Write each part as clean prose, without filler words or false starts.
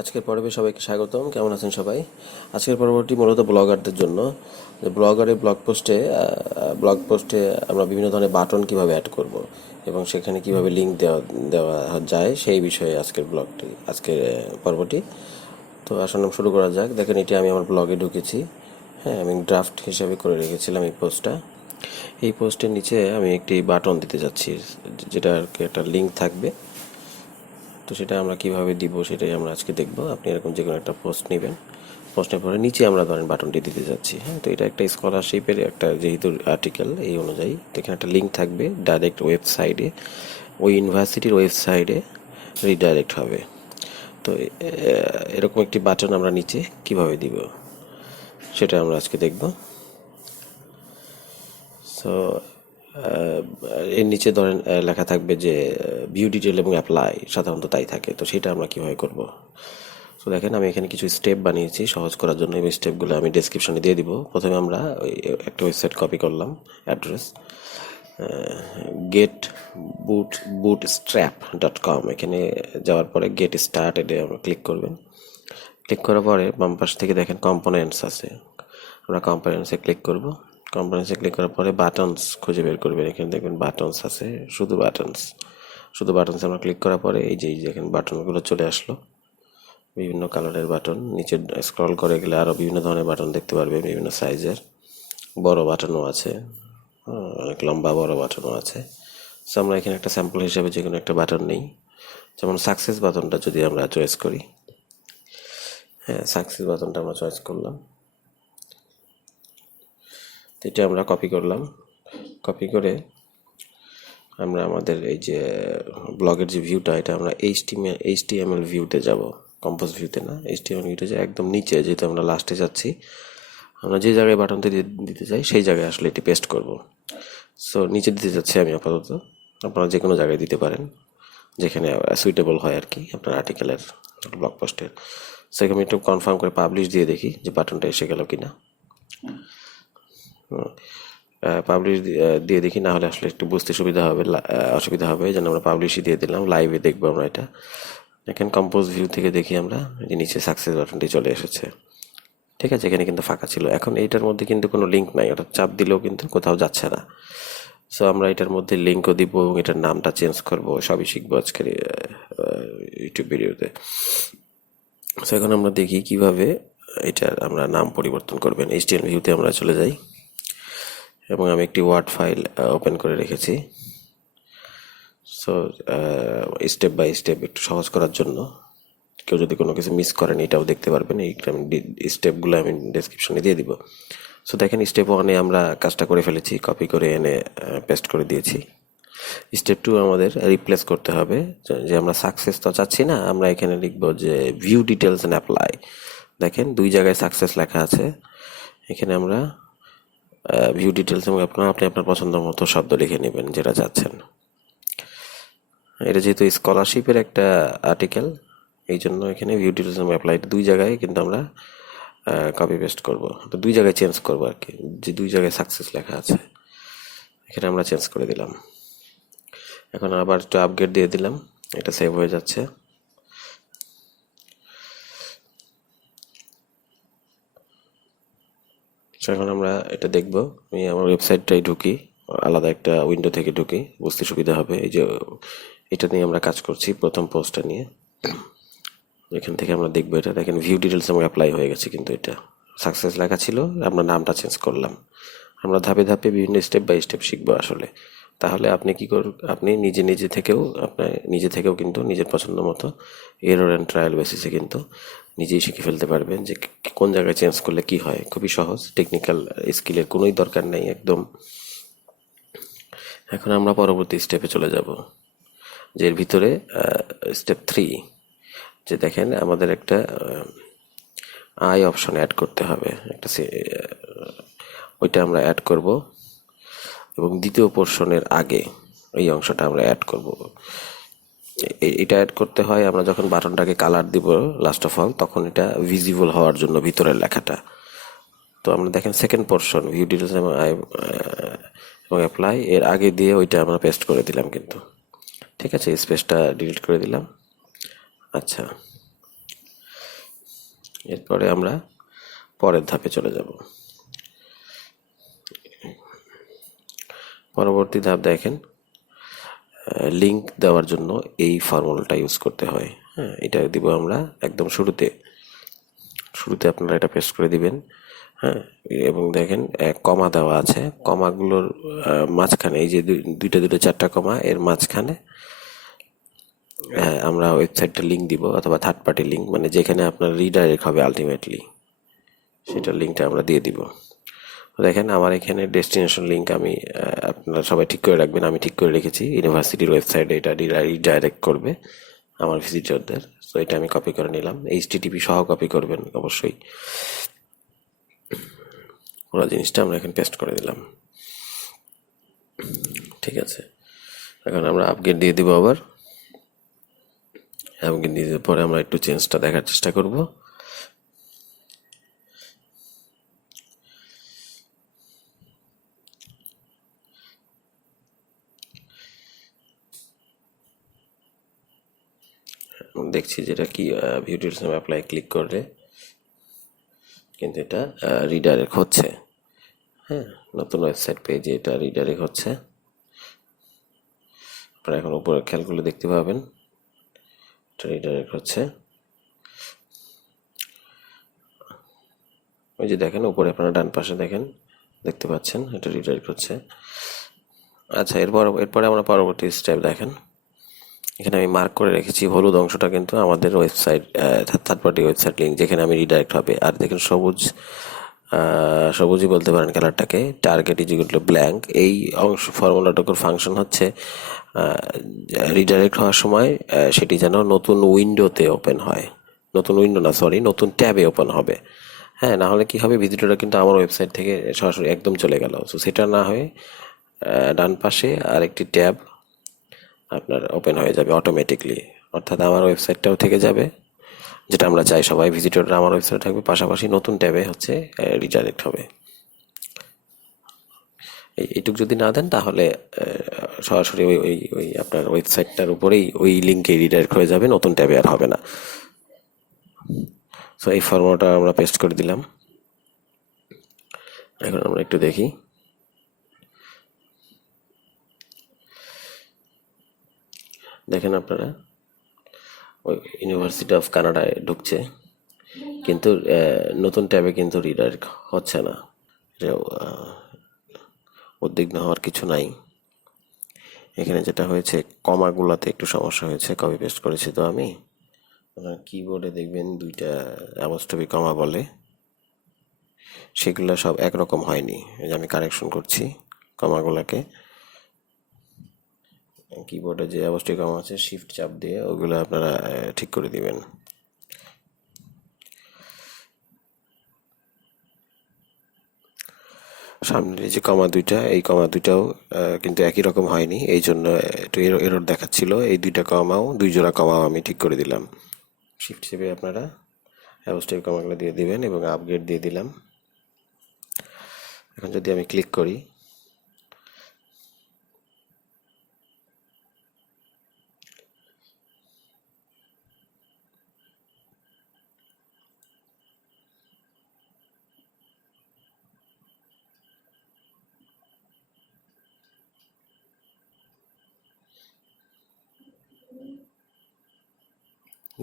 আজকের পর্বে সবাইকে স্বাগতম। কেমন আছেন সবাই? আজকের পর্বটি মূলত ব্লগারদের জন্য। যে ব্লগ পোস্টে আমরা বিভিন্ন ধরনের বাটন কিভাবে অ্যাড করব এবং সেখানে কিভাবে লিঙ্ক দেওয়া দেওয়া যায় সেই বিষয়ে আজকের পর্বটি। তো আসলে শুরু করা যাক। দেখেন, এটি আমি আমার ব্লগে ঢুকেছি। হ্যাঁ, আমি ড্রাফট হিসাবে করে রেখেছিলাম এই পোস্টটা। এই পোস্টের নিচে আমি একটি বাটন দিতে যাচ্ছি, যেটা আর কি একটা লিঙ্ক থাকবে। তো সেটা আমরা কিভাবে দিব সেটাই আমরা আজকে দেখব। আপনি এরকম যে কোনো একটা পোস্ট নেবেন, পোস্টের পরে নিচে আমরা ধরেন বাটনটি দিতে যাচ্ছি। হ্যাঁ, তো এটা একটা স্কলারশিপের একটা যেহেতু আর্টিকেল, এই অনুযায়ী এখানে একটা লিঙ্ক থাকবে ডাইরেক্ট ওয়েবসাইটে, ওই ইউনিভার্সিটির ওয়েবসাইটে রিডাইরেক্ট হবে। তো এরকম একটি বাটন আমরা নিচে কিভাবে দিব সেটা আমরা আজকে দেখব। সো এর নিচে ধরেন লেখা থাকবে যে ভিউ ডিটেল এবং অ্যাপ্লাই, সাধারণত তাই থাকে। তো সেটা আমরা কিভাবে করব? তো দেখেন, আমি এখানে কিছু স্টেপ বানিয়েছি সহজ করার জন্য। এই স্টেপগুলো আমি ডেসক্রিপশনে দিয়ে দিব। প্রথমে আমরা ওই একটা ওয়েবসাইট কপি করলাম, অ্যাড্রেস গেট bootstrap.com। এখানে যাওয়ার পরে গেট স্টার্টেডে আমরা ক্লিক করবেন। ক্লিক করার পরে বাম পাশ থেকে দেখেন কম্পোনেন্টস আছে, আমরা কম্পোনেন্টসে ক্লিক করব। কম্পোনেন্টসে ক্লিক করার পরে বাটনস খুঁজে বের করবেন। এখানে দেখবেন বাটনস আছে, শুধু বাটনস আমরা ক্লিক করার পরে এই যে দেখেন বাটনগুলো চলে আসলো, বিভিন্ন কালারের বাটন। নিচে স্ক্রল করে গেলে আরও বিভিন্ন ধরনের বাটন দেখতে পারবে, বিভিন্ন সাইজের। বড় বাটনও আছে, অনেক লম্বা বড় বাটনও আছে। সো আমরা এখানে একটা স্যাম্পল হিসেবে যে কোনো একটা বাটন নেই। যেমন সাকসেস বাটনটা যদি আমরা চয়েস করি, হ্যাঁ, সাকসেস বাটনটা আমরা চয়েস করলাম। তো এটা আমরা কপি করলাম। কপি করে আমরা আমাদের এই যে ব্লগের যে ভিউটা, এটা আমরা এইচটিএমএল ভিউতে যাব, কম্পোজ ভিউতে না, এইচটিএমএল ভিউতে যে একদম নিচে, যেহেতু আমরা লাস্টে যাচ্ছি, আমরা যে জায়গায় বাটনটি দিতে চাই সেই জায়গায় আসলে এটি পেস্ট করব। সো নিচে দিতে যাচ্ছি আমি আপাতত। আপনারা যে কোনো জায়গায় দিতে পারেন যেখানে সুইটেবল হয় আর কি আপনার আর্টিকেলের, ব্লগ পোস্টের। সো আমি একটু কনফার্ম করে পাবলিশ দিয়ে দেখি যে বাটনটা এসে গেল কিনা। পাবলিশ দিয়ে দেখি, না হলে আসলে একটু বুঝতে অসুবিধা হবে, যেন আমরা পাবলিশই দিয়ে দিলাম। লাইভে দেখবো আমরা এটা। এখানে কম্পোজ ভিউ থেকে দেখি আমরা যে নিচে সাকসেস বাটনটি চলে এসেছে। ঠিক আছে, এখানে কিন্তু ফাঁকা ছিল। এখন এইটার মধ্যে কিন্তু কোনো লিঙ্ক নাই, ওটা চাপ দিলেও কিন্তু কোথাও যাচ্ছে না। সো আমরা এটার মধ্যে লিঙ্কও দিব এবং এটার নামটা চেঞ্জ করবো, সবই শিখবো আজকের ইউটিউব ভিডিওতে। সো এখন আমরা দেখি কিভাবে এটার আমরা নাম পরিবর্তন করবেন। এইচটিএমএল ভিউতে আমরা চলে যাই এবং আমি একটি ওয়ার্ড ফাইল ওপেন করে রেখেছি। সো স্টেপ বাই স্টেপ একটু সহজ করার জন্য, কেউ যদি কোনো কিছু মিস করেন এটাও দেখতে পারবেন। এই স্টেপগুলো আমি ডেসক্রিপশনে দিয়ে দিব। সো দেখেন, স্টেপ 1-এ আমরা কাজটা করে ফেলেছি, কপি করে এনে পেস্ট করে দিয়েছি। স্টেপ 2 আমাদের রিপ্লেস করতে হবে, যে আমরা সাকসেস তো চাচ্ছি না, আমরা এখানে লিখব যে ভিউ ডিটেলস এন্ড অ্যাপ্লাই। দেখেন, দুই জায়গায় সাকসেস লেখা আছে। এখানে আমরা ভিউ ডিটেলস এবং আপনি আপনার পছন্দ মতো শব্দ লিখে নেবেন যেটা চাচ্ছেন। এটা যেহেতু স্কলারশিপের একটা আর্টিকেল, এই জন্য এখানে ভিউ ডিটেলস এবং অ্যাপ্লাই দুই জায়গায় কিন্তু আমরা কপি পেস্ট করবো, তো দুই জায়গায় চেঞ্জ করবো আর কি। যে দুই জায়গায় সাকসেস লেখা আছে এখানে আমরা চেঞ্জ করে দিলাম। এখন আবার একটু আপগ্রেড দিয়ে দিলাম, এটা সেভ হয়ে যাচ্ছে। এখন আমরা এটা দেখব। আমি আমার ওয়েবসাইটটাই ঢুকি, আলাদা একটা উইন্ডো থেকে ঢুকি, বুঝতে সুবিধা হবে। এই যে এটা নিয়ে আমরা কাজ করছি, প্রথম পোস্টটা নিয়ে। এখান থেকে আমরা দেখবো এটা। দেখেন, ভিউ ডিটেলস এবং অ্যাপ্লাই হয়ে গেছে, কিন্তু এটা সাকসেস লেখা ছিল, আমরা নামটা চেঞ্জ করলাম। আমরা ধাপে ধাপে বিভিন্ন স্টেপ বাই স্টেপ শিখবো আসলে। তাহলে আপনি আপনি নিজে থেকেও কিন্তু নিজের পছন্দ মতো এরর অ্যান্ড ট্রায়াল বেসিসে কিন্তু নিজেই শিখে ফেলতে পারবেন যে কোন জায়গায় চেঞ্জ করলে কি হয়। খুবই সহজ, টেকনিক্যাল স্কিলের কোনোই দরকার নেই একদম। এখন আমরা পরবর্তী স্টেপে চলে যাব, যে এর ভিতরে স্টেপ 3, যে দেখেন আমাদের একটা আই অপশন অ্যাড করতে হবে একটা, ওইটা আমরা অ্যাড করব এবং দ্বিতীয় পোর্শনের আগে এই অংশটা আমরা অ্যাড করব। এটা অ্যাড করতে হয় আমরা যখন বাটনটাকে কালার দিব লাস্ট অফ অল, তখন এটা ভিজিবল হওয়ার জন্য ভিতরের লেখাটা। তো আমরা দেখেন সেকেন্ড পোর্শন ভিউ ডিটেলস এবং অ্যাপ্লাই এর আগে দিয়ে ওইটা আমরা পেস্ট করে দিলাম কিন্তু। ঠিক আছে, স্পেসটা ডিলিট করে দিলাম। আচ্ছা, এরপরে আমরা পরের ধাপে চলে যাব। পরবর্তী ধাপ দেখেন, লিঙ্ক দেওয়ার জন্য এই ফর্মুলাটা ইউজ করতে হয়। হ্যাঁ, এটা দিব আমরা একদম শুরুতে। আপনারা এটা পেস্ট করে দিবেন। হ্যাঁ, এবং দেখেন কমা দেওয়া আছে, কমাগুলোর মাঝখানে এই যে দুইটা চারটা কমা, এর মাঝখানে আমরা ওয়েবসাইটটা লিঙ্ক দিব, অথবা থার্ড পার্টি লিঙ্ক, মানে যেখানে আপনার রিডাইরেক্ট হবে আলটিমেটলি, সেটার লিঙ্কটা আমরা দিয়ে দিব। দেখেন আমার এখানে ডেস্টিনেশন লিঙ্ক আমি আপনারা সবাই ঠিক করে রাখবেন, আমি ঠিক করে রেখেছি। ইউনিভার্সিটির ওয়েবসাইটে এটা রিডাইরেক্ট করবে আমার ভিজিটরদের। তো এটা আমি কপি করে নিলাম, এইচটিটিপি সহ কপি করবেন অবশ্যই। পুরো জিনিসটা আমরা এখানে পেস্ট করে দিলাম। ঠিক আছে, এখন আমরা আপগ্রেড দিয়ে দিব আবার। আপগ্রেড দিয়ে দেওয়ার পরে আমরা একটু চেঞ্জটা দেখার চেষ্টা করব। দেখছি যেটা কি ভিউ ডিটেলস অ্যাপ্লাই ক্লিক করলে কিন্তু এটা রিডাইরেক্ট হচ্ছে। হ্যাঁ, নতুন ওয়েবসাইট পেজে এটা রিডাইরেক্ট হচ্ছে। আপনারা এখন উপরে খেয়াল করলে দেখতে পাবেন এটা রিডাইরেক্ট হচ্ছে। ওই যে দেখেন উপরে আপনারা ডান পাশে দেখেন, দেখতে পাচ্ছেন এটা রিডাইরেক্ট হচ্ছে। আচ্ছা, এরপরে আমরা পরবর্তী স্টেপ দেখেন। এখানে আমি মার্ক করে রেখেছি হলুদ অংশটা কিন্তু আমাদের website, third party website link, যেখানে আমি রিডাইরেক্ট হবে। আর দেখেন সবুজই বলতে পারেন কালারটাকে, target is equal to blank. এই অংশ ফর্মুলাটার ফাংশন হচ্ছে রিডাইরেক্ট হওয়ার সময় সেটি যেন নতুন উইন্ডোতে ওপেন হয়, নতুন ট্যাবে ওপেন হবে। হ্যাঁ, না হলে কি হবে, ভিজিটররা কিন্তু আমার ওয়েবসাইট থেকে সরাসরি একদম চলে গেল। সো সেটা না হয়ে ডান পাশে আরেকটি ট্যাব আপনার ওপেন হয়ে যাবে অটোমেটিকলি, অর্থাৎ আমার ওয়েবসাইটটাও থেকে যাবে, যেটা আমরা চাই সবাই ভিজিটররা আমার ওয়েবসাইটে থাকবে, পাশাপাশি নতুন ট্যাবে হচ্ছে রিডাইরেক্ট হবে। এইটুক যদি না দেন তাহলে সরাসরি ওই ওই ওই আপনার ওয়েবসাইটটার উপরেই ওই লিঙ্কে রিডাইরেক্ট হয়ে যাবে, নতুন ট্যাবে আর হবে না। সো এই ফর্মুলাটা আমরা পেস্ট করে দিলাম। এখন আমরা একটু দেখি, দেখেন আপনারা ওই ইউনিভার্সিটি অফ কানাডায় ঢুকছে, কিন্তু নতুন ট্যাবে কিন্তু রিডাইরেক্ট হচ্ছে না। উদ্বিগ্ন হওয়ার কিছু নাই। এখানে যেটা হয়েছে, কমাগুলাতে একটু সমস্যা হয়েছে, কপি পেস্ট করেছি তো আমি। আপনার কিবোর্ডে দেখবেন দুইটা অ্যাপোস্ট্রফি কমা বলে, সেগুলো সব একরকম হয়নি। এই যে আমি কারেকশন করছি কমাগুলাকে। কিবোর্ডে যে অ্যাপোস্ট্রফি কমা আছে, শিফট চাপ দিয়ে ওগুলো আপনারা ঠিক করে দিবেন। সামনের যে কমা দুইটা, এই কমা দুইটাও কিন্তু একই রকম হয়নি, এই জন্য একটু এরর দেখাচ্ছিল। এই দুই জোড়া কমাও আমি ঠিক করে দিলাম। শিফট চেপে আপনারা অ্যাপোস্ট্রফি কমাগুলো দিয়ে দিবেন এবং আপগ্রেড দিয়ে দিলাম। এখন যদি আমি ক্লিক করি,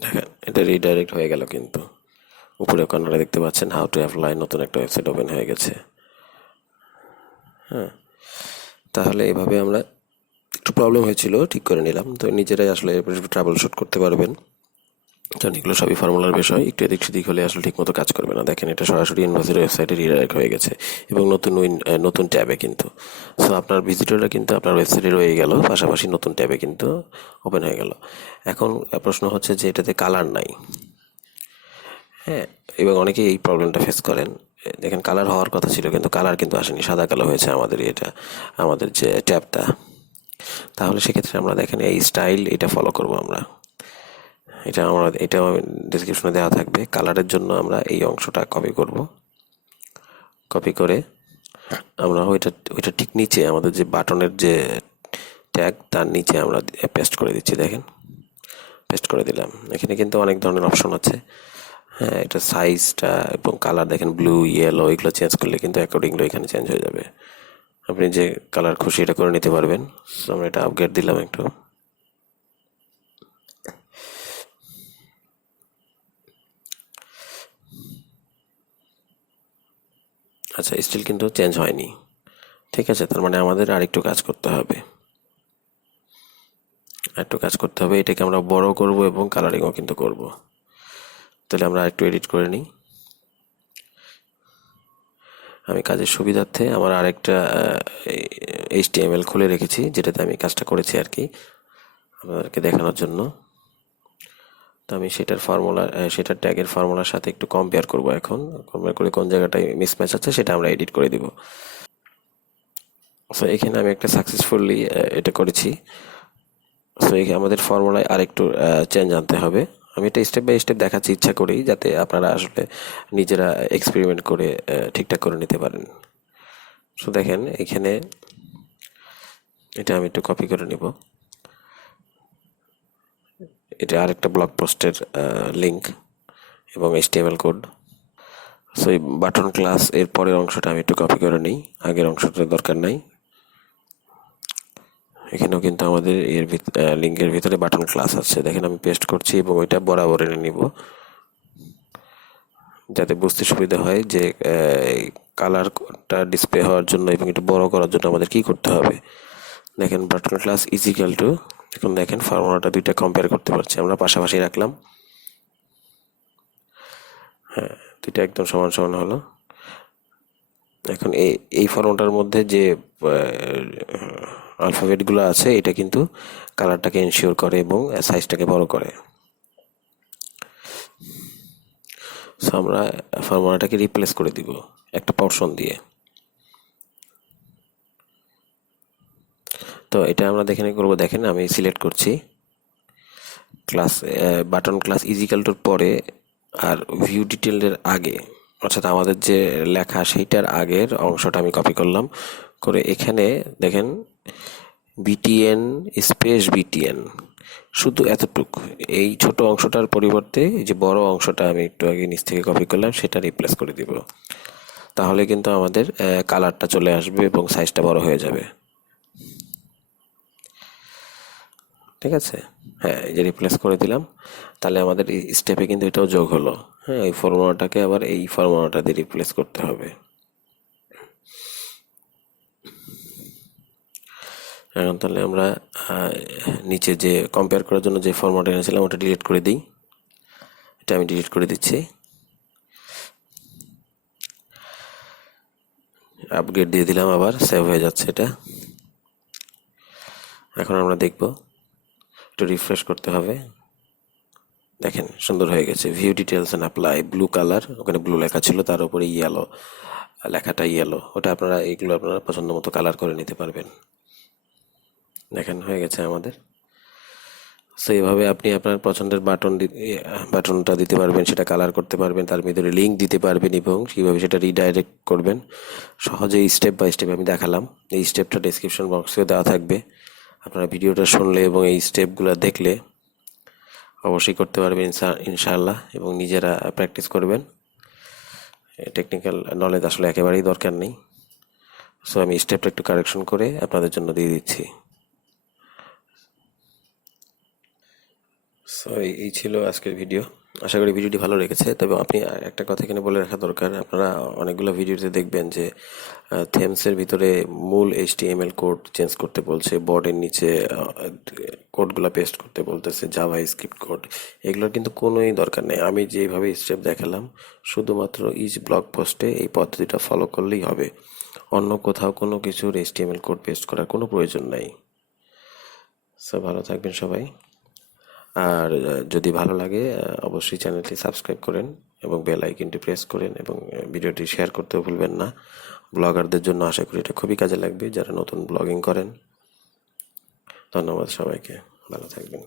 দেখেন এটা রিডাইরেক্ট হয়ে গেল। কিন্তু উপরে কর্নারে দেখতে পাচ্ছেন হাউ টু অ্যাপ্লাই, নতুন একটা ওয়েবসাইট ওপেন হয়ে গেছে। হ্যাঁ, তাহলে এভাবে আমরা, একটু প্রবলেম হয়েছিল, ঠিক করে নিলাম। তো নিজেরাই আসলে ট্রাবল শুট করতে পারবেন, কারণ এগুলো সবই ফর্মুলার বিষয়। একটু এদিক সেদিক হলে আসলে ঠিক মতো কাজ করবে না। দেখেন এটা সরাসরি ইউনিভার্সিটির ওয়েবসাইটে রিডাইরেক্ট হয়ে গেছে এবং নতুন ট্যাবে কিন্তু। সো আপনার ভিজিটররা কিন্তু আপনার ওয়েবসাইটে রয়ে গেল, পাশাপাশি নতুন ট্যাবে কিন্তু ওপেন হয়ে গেল। এখন প্রশ্ন হচ্ছে যে এটাতে কালার নাই। হ্যাঁ, এবং অনেকেই এই প্রবলেমটা ফেস করেন। দেখেন কালার হওয়ার কথা ছিল, কিন্তু কালার কিন্তু আসেনি, সাদা কালো হয়েছে আমাদের যে ট্যাবটা। তাহলে সেক্ষেত্রে আমরা দেখেন এই স্টাইল এটা ফলো করব আমরা। এটা ডিসক্রিপশনে দেওয়া থাকবে। কালারের জন্য আমরা এই অংশটা কপি করব। কপি করে আমরা ওইটা ঠিক নিচে আমাদের যে বাটনের যে ট্যাগ, তার নিচে আমরা পেস্ট করে দিচ্ছি। দেখেন পেস্ট করে দিলাম। এখানে কিন্তু অনেক ধরনের অপশন আছে। হ্যাঁ, এটা সাইজটা এবং কালার দেখেন, ব্লু, ইয়েলো এগুলো চেঞ্জ করলে কিন্তু অ্যাকর্ডিংলি এখানে চেঞ্জ হয়ে যাবে। আপনি যে কালার খুশি এটা করে নিতে পারবেন। সো আমরা এটা আপগ্রেড দিলাম একটু। আচ্ছা, স্টিল কিন্তু চেঞ্জ হয়নি। ঠিক আছে, তার মানে আমাদের আরেকটু কাজ করতে হবে। এটাকে আমরা বড় করব এবং কালারিংও কিন্তু করব। তাহলে আমরা একটু এডিট করে নিই। আমি কাজের সুবিধার্থে আমার আরেকটা HTML খুলে রেখেছি, যেটাতে আমি কাজটা করেছি আর কি, আপনাদেরকে দেখানোর জন্য। তো আমি সেটার ট্যাগের ফর্মুলার সাথে একটু কম্পেয়ার করব এখন। কম্পেয়ার করে কোন জায়গাটায় মিসম্যাচ আছে সেটা আমরা এডিট করে দিব। সো এখানে আমি একটা সাকসেসফুলি এটা করেছি। সো আমাদের ফর্মুলায় আরেকটু চেঞ্জ আনতে হবে। আমি এটা স্টেপ বাই স্টেপ দেখাচ্ছি ইচ্ছা করেই, যাতে আপনারা আসলে নিজেরা এক্সপেরিমেন্ট করে ঠিকঠাক করে নিতে পারেন। সো দেখেন এখানে এটা আমি একটু কপি করে নিব। এটা আরেকটা ব্লগ পোস্টের লিংক এবং HTML কোড। সো এই বাটন ক্লাস এর পরের অংশটা আমি একটু কপি করে নিই, আগের অংশটার দরকার নাই। এখানেও কিন্তু আমাদের লিঙ্কের ভিতরে বাটন ক্লাস আছে, দেখেন আমি পেস্ট করছি এবং ওইটা বরাবর এনে নিব, যাতে বুঝতে সুবিধা হয় যে কালারটা ডিসপ্লে হওয়ার জন্য এবং একটু বড় করার জন্য আমাদের কি করতে হবে। দেখেন বাটন ক্লাস ইজিক্যাল টু, এখন দেখেন ফর্মুলাটা দুইটা কম্পেয়ার করতে পারছি আমরা, পাশাপাশি রাখলাম। হ্যাঁ, দুইটা একদম সমান সমান হলো। এখন এই ফর্মুলাটার মধ্যে যে আলফাবেটগুলো আছে, এটা কিন্তু কালারটাকে এনশিওর করে এবং সাইজটাকে বড় করে। সো আমরা ফর্মুলাটাকে রিপ্লেস করে দিব একটা পোর্শন দিয়ে। তো এটা আমরা দেখে করবো, দেখেন আমি সিলেক্ট করছি ক্লাস, বাটন ক্লাস ইজিক্যাল টুর পরে আর ভিউ ডিটেলের আগে, অর্থাৎ আমাদের যে লেখা সেইটার আগের অংশটা আমি কপি করলাম, করে এখানে দেখেন বিটিএন স্পেস বিটিএন, শুধু এতটুক, এই ছোট অংশটার পরিবর্তে এই যে বড় অংশটা আমি একটু আগে নিচ থেকে কপি করলাম সেটা রিপ্লেস করে দিব। তাহলে কিন্তু আমাদের কালারটা চলে আসবে এবং সাইজটা বড় হয়ে যাবে। ঠিক আছে, হ্যাঁ, এই যে রিপ্লেস করে দিলাম। তাহলে আমাদের এই স্টেপে কিন্তু এটাও যোগ হলো। হ্যাঁ, এই ফর্মুলাটাকে আবার এই ফর্মুলাটা দিয়ে রিপ্লেস করতে হবে। এখন তাহলে আমরা নিচে যে কম্পেয়ার করার জন্য যে ফর্মুলাটা এনেছিলাম ওটা ডিলিট করে দিই। এটা আমি ডিলিট করে দিচ্ছি। আপগ্রেড দিয়ে দিলাম, আবার সেভ হয়ে যাচ্ছে এটা। এখন আমরা দেখব, একটু রিফ্রেশ করতে হবে। দেখেন সুন্দর হয়ে গেছে। View details and apply, blue colour, ওখানে ব্লু লেখা ছিল, তার উপরে ইয়েলো, লেখাটা ইয়েলো। ওটা এইগুলো আপনারা পছন্দ মতো কালার করে নিতে পারবেন। দেখেন হয়ে গেছে আমাদের। সো এইভাবে আপনি আপনার পছন্দের বাটনটা দিতে পারবেন, সেটা কালার করতে পারবেন, তার ভিতরে লিঙ্ক দিতে পারবেন এবং কীভাবে সেটা রিডাইরেক্ট করবেন সহজে স্টেপ বাই স্টেপ আমি দেখালাম। এই স্টেপটা ডেসক্রিপশন বক্সেও দেওয়া থাকবে। আপনারা ভিডিওটা শুনলে এবং এই স্টেপগুলো দেখলে অবশ্যই করতে পারবেন ইনশাআল্লাহ, এবং নিজেরা প্র্যাকটিস করবেন। টেকনিক্যাল নলেজ আসলে একেবারেই দরকার নেই। সো আমি স্টেপটা একটু কারেকশন করে আপনাদের জন্য দিয়ে দিচ্ছি। সো এই ছিল আজকের ভিডিও। আশা করি ভিডিওটি ভালো লেগেছে। তবে আপনি একটা কথা এখানে বলে রাখা দরকার, আপনারা অনেকগুলো ভিডিওতে দেখবেন যে থেমসের ভিতরে মূল HTML কোড চেঞ্জ করতে বলছে, বোর্ডের নিচে কোডগুলো পেস্ট করতে বলতেছে, জাভা স্ক্রিপ্ট কোড। এগুলোর কিন্তু কোনোই দরকার নেই। আমি যেভাবে স্টেপ দেখালাম, শুধুমাত্র ইচ ব্লগ পোস্টে এই পদ্ধতিটা ফলো করলেই হবে। অন্য কোথাও কোনো কিছুর HTML কোড পেস্ট করার কোনো প্রয়োজন নাই। সো ভালো থাকবেন সবাই। আর যদি ভালো লাগে অবশ্যই চ্যানেলটি সাবস্ক্রাইব করেন এবং বেল আইকনটি প্রেস করেন, এবং ভিডিওটি শেয়ার করতেও ভুলবেন না। ব্লগারদের জন্য আশা করি এটা খুবই কাজে লাগবে, যারা নতুন ব্লগিং করেন। ধন্যবাদ সবাইকে, ভালো থাকবেন।